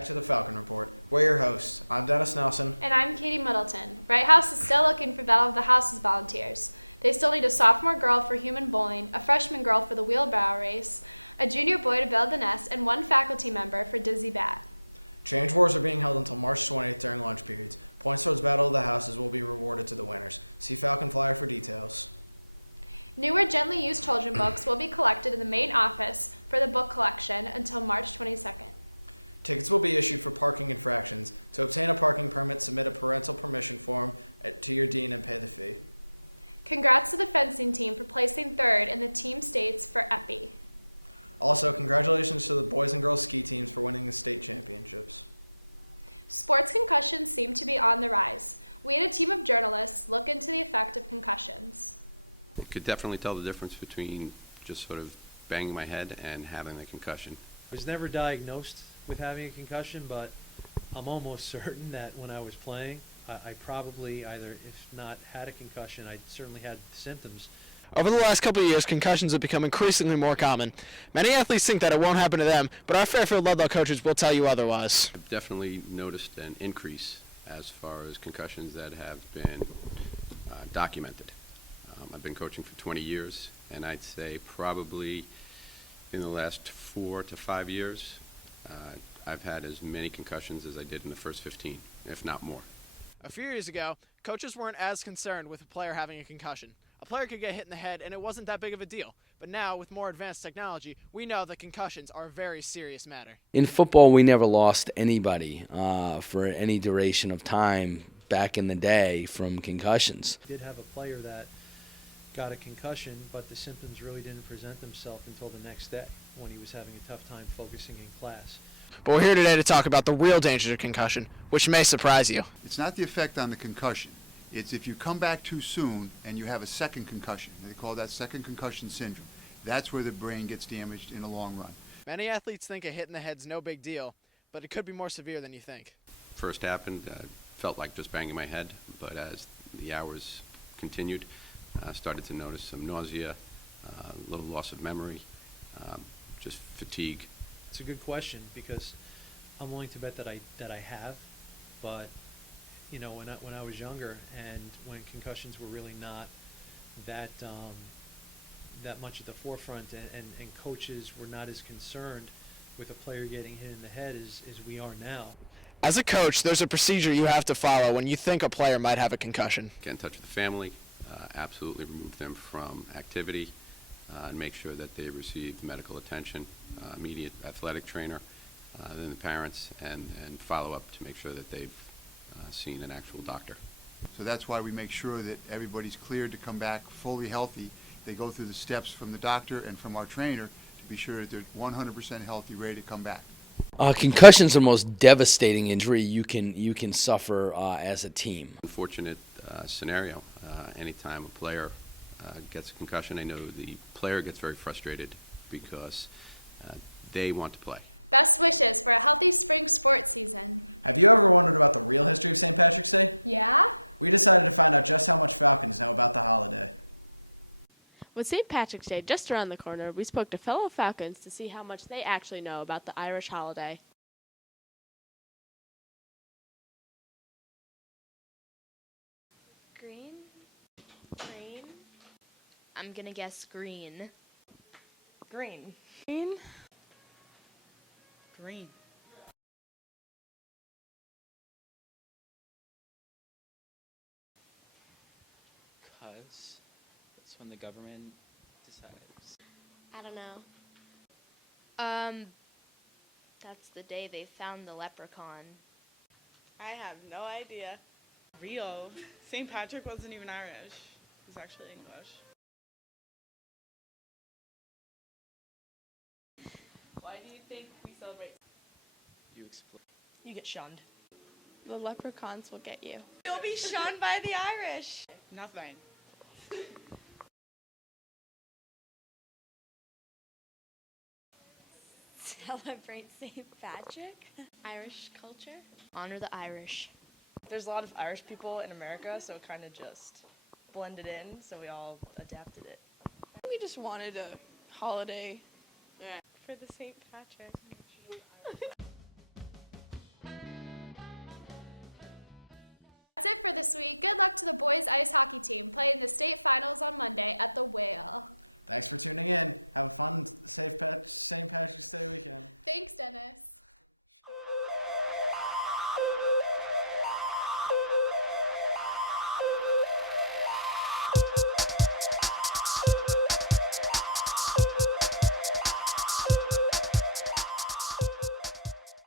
back to the Falcon Report. We're your hosts. I'm Dennis Nelson. And I'm Katie Middleton. Wright House is still looking for Battle of the Houses volunteers. They still need a sophomore girl for human bowling, a freshman girl for the wheelbarrow race, a junior boy to build the nest, and one faculty member for Dizzy Bat. Change wars are being held until March 20th during lunch periods. Points towards Battle of the Houses will be rewarded to the winners. See Falcon Flyer for details. Newer gently used children books will be collected in the main office for the book collection until March 22nd. Tickets will be issued for parking infractions. To obtain a parking permit, submit a parental permission form to your dean and pay the fee. Congrats to the fencing team for placing third in the team states for Epi. Also, congratulations to the boys and girls ski teams for winning the state championships. Sports concussions seem to be on the rise. We had a team of journalists look into the effect of concussions. I could definitely tell the difference between just sort of banging my head and having the concussion. I was never diagnosed with having a concussion, but I'm almost certain that when I was playing, I probably either, if not had a concussion, I certainly had symptoms. Over the last couple of years, concussions have become increasingly more common. Many athletes think that it won't happen to them, but our Fairfield Ludlow coaches will tell you otherwise. I've definitely noticed an increase as far as concussions that have been documented. I've been coaching for 20 years, and I'd say probably in the last 4 to 5 years, I've had as many concussions as I did in the first 15, if not more. A few years ago, coaches weren't as concerned with a player having a concussion. A player could get hit in the head, and it wasn't that big of a deal. But now, with more advanced technology, we know that concussions are a very serious matter. In football, we never lost anybody for any duration of time back in the day from concussions. I did have a player that got a concussion, but the symptoms really didn't present themselves until the next day when he was having a tough time focusing in class. But we're here today to talk about the real dangers of concussion, which may surprise you. It's not the effect on the concussion. It's if you come back too soon and you have a second concussion. They call that second concussion syndrome. That's where the brain gets damaged in the long run. Many athletes think a hit in the head's no big deal, but it could be more severe than you think. First happened, felt like just banging my head, but as the hours continued, I started to notice some nausea, a little loss of memory, just fatigue. It's a good question because I'm willing to bet that I have, but you know, when I was younger and when concussions were really not that much at the forefront, and coaches were not as concerned with a player getting hit in the head as we are now. As a coach, there's a procedure you have to follow when you think a player might have a concussion. Get in touch with the family, absolutely remove them from activity, and make sure that they receive medical attention, immediate athletic trainer, then the parents, and follow up to make sure that they've seen an actual doctor. So that's why we make sure that everybody's cleared to come back fully healthy. They go through the steps from the doctor and from our trainer to be sure that they're 100% healthy, ready to come back. Concussion's the most devastating injury you can suffer as a team. Unfortunate scenario. Anytime a player gets a concussion, I know the player gets very frustrated because they want to play. Best wishes for a healthy spring sports season. Have you ever wondered about the real history of St. Patrick's Day? Yeah? We decided to find out just how much Falcons know about the holiday. With St. Patrick's Day just around the corner, we spoke to fellow Falcons to see how much they actually know about the Irish holiday. Green? Green? I'm gonna guess green. Green. Green? Green. Because it's when the government decides. I don't know. That's the day they found the leprechaun. I have no idea. Rio. St. Patrick wasn't even Irish. He's actually English. Why do you think we celebrate? You explain. You get shunned. The leprechauns will get you. You'll be shunned by the Irish. Nothing. Celebrate St. Patrick? Irish culture? Honor the Irish. There's a lot of Irish people in America, so it kind of just blended in, so we all adapted it. We just wanted a holiday for the St. Patrick. for this week. Good luck to the boys ice hockey team playing the state finals on Monday at the Whale. Thanks for tuning in. Have a fun, safe St. Patrick's Day weekend. Thanks, Dennis.